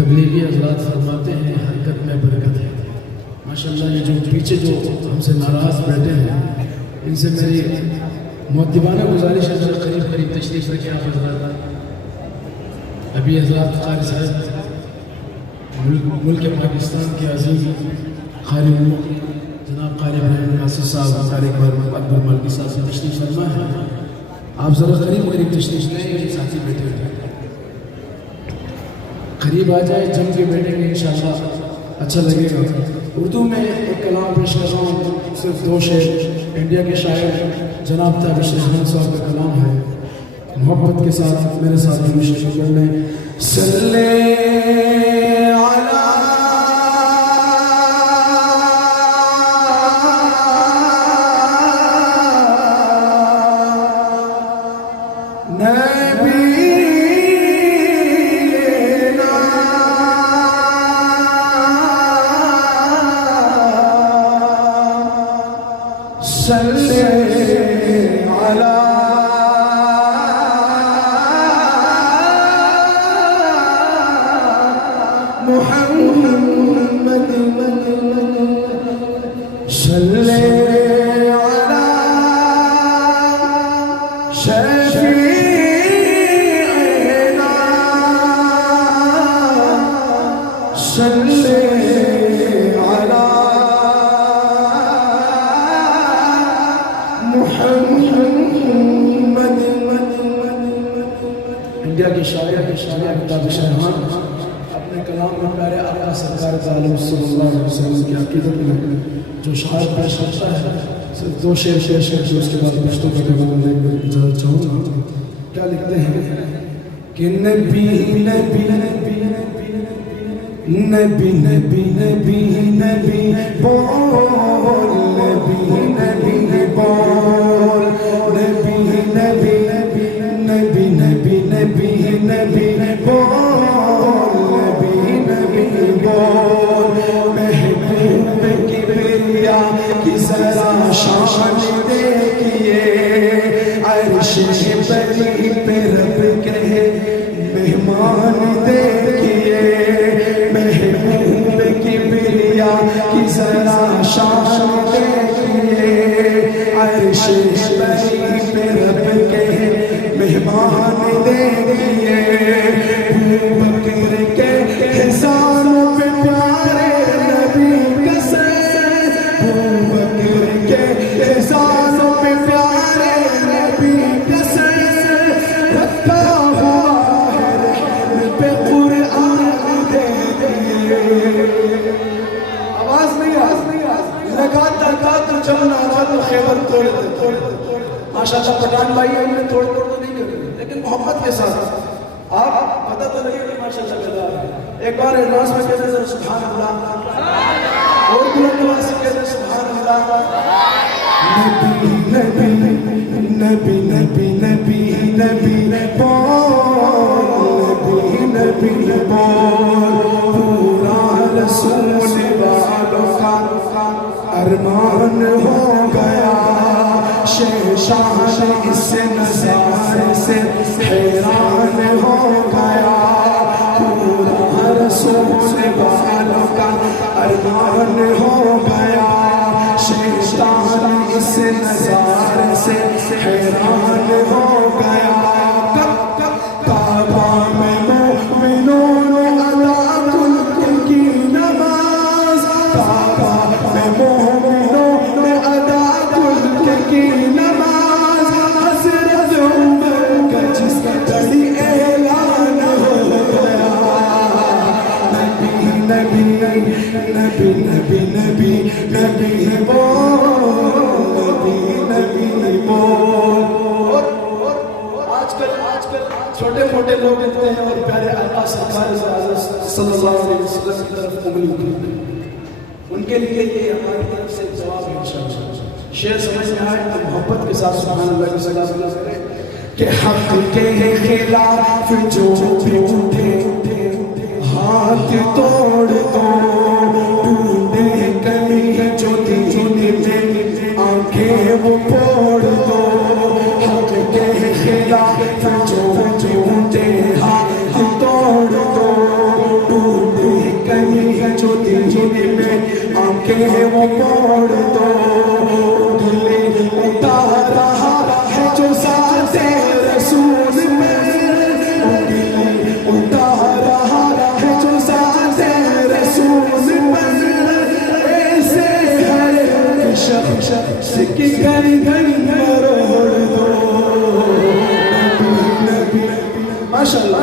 तबलीगी हज़रात फरमाते हैं हरकत में बरकत है। माशाअल्लाह ये जो पीछे जो हमसे नाराज़ बैठे हैं इनसे मेरी मुअद्दिबाना गुजारिश है, करीब करीब तशरीफ़ रखें आप हज़रात। अभी हज़रात क़ारी साहब मुल्क पाकिस्तान के अज़ीज़ क़ारी जनाब क़ारी इब्राहिम नासिर साहब क़ारी अकबर मालकी साहब से तशरीफ़ फरमा है। आप ज़रा करीब करीब तशरीफ़ लें, साथी बैठे हुए करीब आ जाए, जम के बैठेंगे इंशाअल्लाह अच्छा लगेगा। उर्दू में एक कलाम पेश कर रहा हूँ, सिर्फ 2 शेर। इंडिया के शायर जनाब ताबिश रहमान साहब का कलाम है, मोहब्बत के साथ मेरे साथ शुरू कर लें। सल्ले अला सल्ले अला मुहम्मद सल्ले अला शफीअना सल्ले अला इंडिया के शायर ताबिश रहमान अपने कलाम में प्यारे आका सरकार सल्लल्लाहु अलैहि वसल्लम की अक़ीदत में जो शायर पेश करता है, सिर्फ 2 शेर पेश करके उसके बाद पश्तो का पैगाम देने की इजाज़त चाहूँगा। क्या लिखते हैं कि नबी नबी नबी नबी नबी नबी बोल, नबी नबी बोल, नबी नबी नबी नबी नबी नबी बोल, नबी नबी बोल। महबूब की प्रिया की जरा शान देखिए, अर्श बरी पे रब के मेहमान देखिए। महबूब की प्रिया की जरा शान देखिए, अर्श बरी पे रब के मेहमान देखिए। बकर के हिसारों पे प्यारे नबी कसर, बकर के हिसारों पे प्यारे नबी कसर, रखा हुआ है रहम पे कुरान देखिए। आवाज नहीं लगातार तो चलना तो खैबर तोड़ माशाअल्लाह। पठान भाई हमने तोड़ तो नहीं करे, लेकिन मोहब्बत के साथ आप पता तो लगे कि माशाअल्लाह कहता है। एक बार एडवांस में कहते हैं सुभान अल्लाह, और बुलंद आवाज से कहते हैं सुभान अल्लाह। नबी नबी नबी नबी नबी नबी बोल, नबी नबी बोल। पूरा रसूल वालों का अरमान हो गया, शेरशाह इस नज़ारे से हैरान हो गया। पूरा रसूल वालों का अरमान हो गया, शेरशाह इस नज़ारे से हैरान हो गया। काबा में मोमिनों ने अदा कुल की नमाज, काबा में मोमिनों ने अदा कुल की नमाज। हज़रत उमर का जिसका बड़ी ऐलान हो गया। नबी नबी नबी नबी नबी नबी बोल, नबी नबी बोल। आजकल छोटे मोटे लोग लिखते हैं और प्यारे आका सरकार सल्लल्लाहु अलैहि वसल्लम की तरफ उंगली उठाते हैं। उनके लिए ये हमारी तरफ से जवाब है इंशाअल्लाह। शेर समझ में आए तो मोहब्बत के साथ सुभान अल्लाह की सलाह करें कि हक के खिलाफ जो भी उठे हाथ तोड़ दो, ढूंढे कली जो दीन में आंखें वो फोड़ दो। हक के खिलाफ जो भी उठे हाथ तोड़ दो, आंखें वो मोड़ दो, उंगली उठा रहा है जो साथे रसूल में, उंगली उठा रहा है जो साथे रसूल में, ऐसे है शख्स की घड़ी घड़ी मरोड़ दो। माशाअल्लाह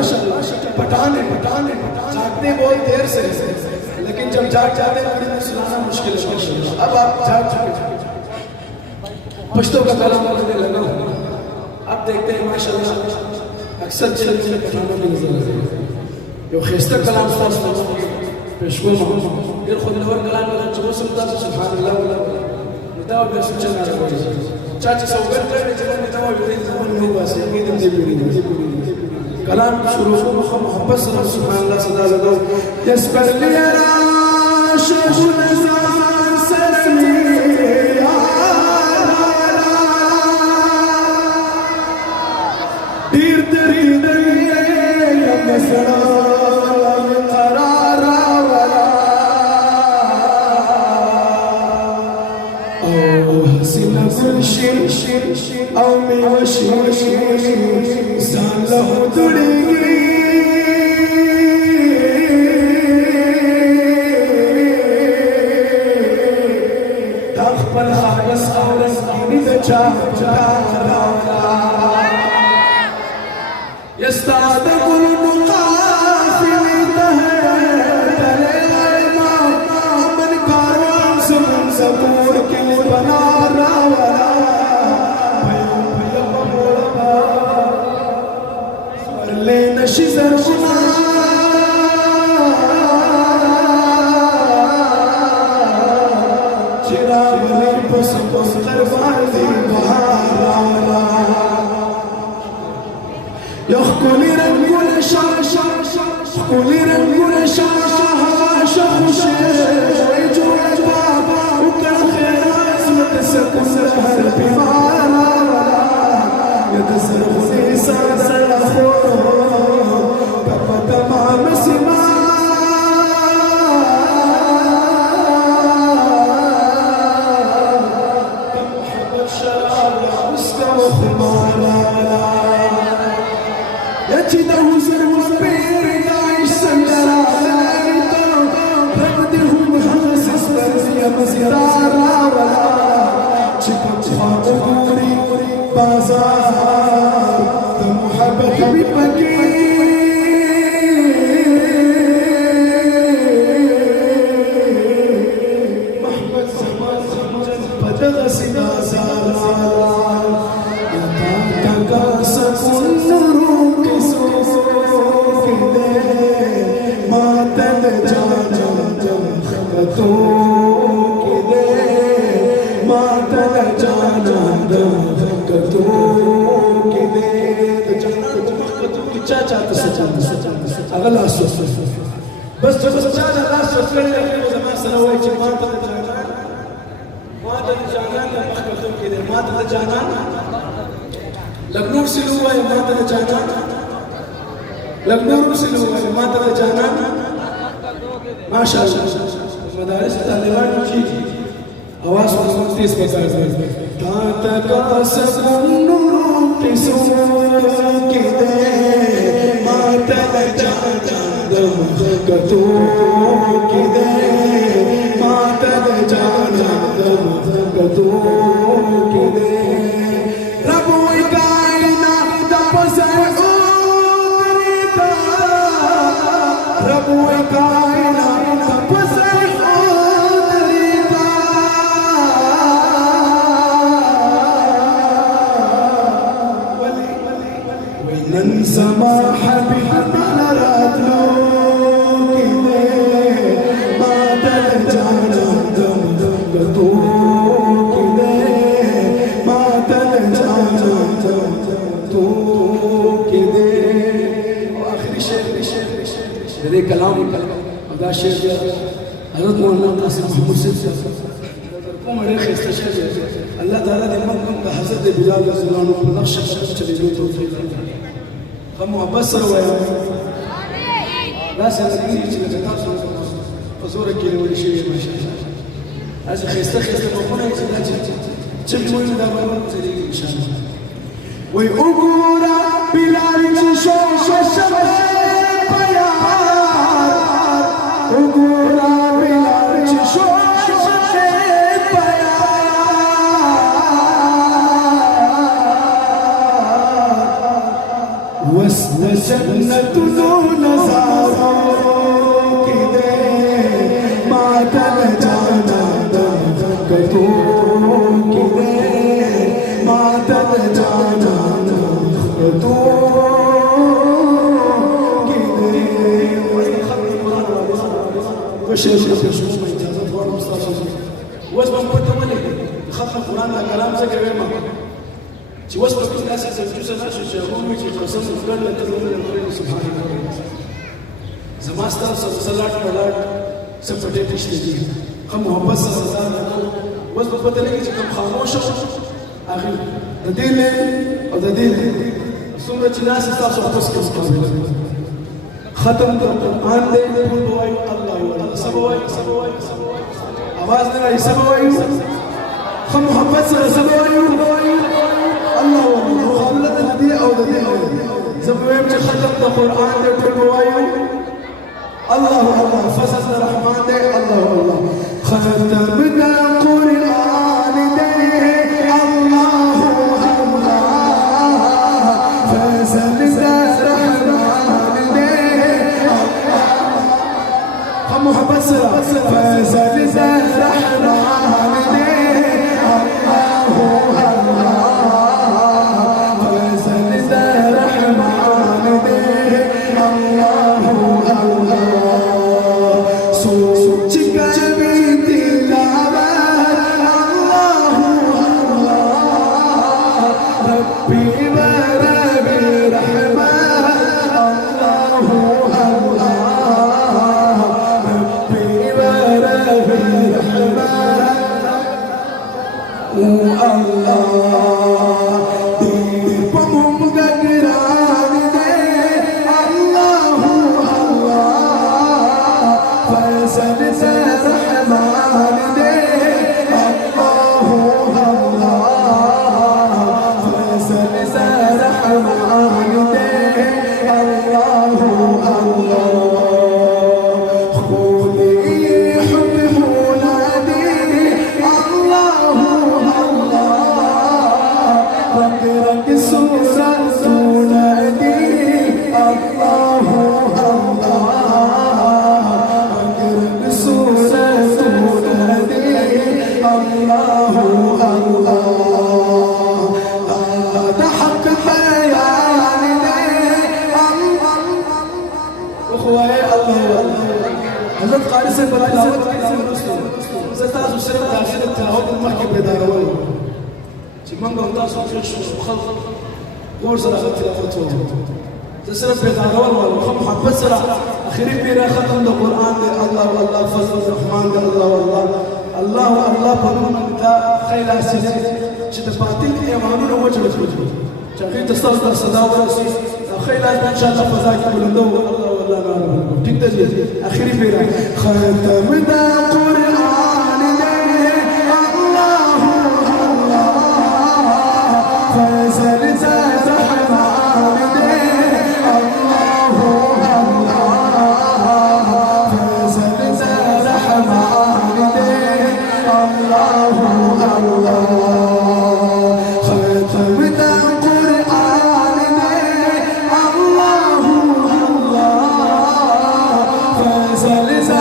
पठाने जागते बहुत देर से, लेकिन जब जाग जाते हैं तो सुनाना मुश्किल है। अब आप जाग चुके, पश्तो का कलाम करने लगा। अब देखते हैं माशाअल्लाह अक्सर चलने पठानों की नजर आती है जो खिस्ता कलाम पेशगो फिर खुद लवर कलाम जो सुनता है सुभान अल्लाह बताओ बस चलना रहा चाचा सौगर करे जब बताओ ये zaman में हुआ से ये दिन से कलाम शुरू को मोहब्बत से सुभान अल्लाह सदा लगाओ। यस पर लिया आशिक नज़ार सनमी दीर दरी मसरा करारा वाला ओ हसीना गुलशिन औ में वशी सालह दुड़ेगी तखबल खाबस औरस की बचा يستعذب المقافل من كان زبور كل بنا راولا لين شزر غنا شراب البس بس قربان دي بهارا يخكل رنقل يخكل رنقل شخش ويجوع بابا وكان خيراس متسكن سهر بمارا يتسرخ لسان الأخور كما تمام سما كمحب الشراب مستوى خمالا يجده زر بير داعش سندرا ربدهم حاسس برزية مزيدارا ولا شكم خاطري بازار محبة ببكي محمد زمان بدغ سدا زالا يتاكا سكون نروك بس جب سجانا الناس فكرنا في زمان سنوات ما تتجانان لما اخبرتم كده ما تتجانان لبنور سلوى ما تتجانان لبنور سلوى ما تتجانان ما شاء الله مدارس طالبان کی आवाज सुनते इस प्रकार से ताता का सपनों के सोच के दे माता जाना दम कतो के दे माता जाना दम कतो के दे रब कायना तपसर उतरता रब कायना तपसर سماح بحمل راتلو كده ما تلجانا دم قطو كده ما تلجانا دم قطو كده واخر شيء هذا كلام هذا شيء حضرت مولانا قاسم محمود سيد عمر خيست شيء الله تعالى دمكم بحضرت بلال رضي الله عنه نقش تشليلو توفيق فمبصر ويا لا سنجي كتاب حضورك كده ولا شيء ما شاء الله از خسته بخونه چې چې موږ دا به زری ان شاء الله وای وګورا بلال چې شو شبه پیار وګورا بلال چې شو شبه پیار وسن جنت نو نظارو کې دې ما تل جانا کتو شيخ شو ما اجازه ولا مستشفى واسمع كنت ملك خط القران ده كلام زي كده ما شي واسمع كل الناس يسجلوا ناس يشوفوا ميجي توصل فلان لله سبحانه وتعالى زمان صلاه ولا سبته تشتي هم محبت صلى الله عليه وسلم واسمع كنت لقيت كم خاموش اخي دين او دين سوره الناس تاسو تاسو ختم القرآن دے پھول بوائیو اللہ واللہ سبوائیو آواز نہیں آئی سبوائیو خم محبت سے سبوائیو اللہ واللہ مخابلت الدی او دے زبوائیو چی ختم القرآن دے پھول بوائیو اللہ واللہ فضل الرحمن دے اللہ واللہ ختم القرآن دے اللہ فضل محبت سرا فزل الرحمن دے اللہ فزل الرحمن دے اللہ سوچ کر بھی تلاوت اللہ ربی و ربی رحمن حضرت قاری سے بلا تلاوت ستاسو سره د اخر تلاوت مخکې بیدارول چې موږ هم تاسو خلق ور سره تلاوت وکړو زه سره بیدارول او محبت سره اخري پیره ختم د قران دی الله والله فضل الرحمن دی الله والله الله الله په نوم دا خیر اساس چې د باطل ایمانونو وجه چې هغه تاسو ته صدا ورسي خیر ان شاء الله فضا کې بلندو الله والله نار ټیک دی اخري پیره ختم د قران دی الله الله فضل الرحمن دی الله الله فضل الرحمن دی الله الله ختم د قران دی الله الله فضل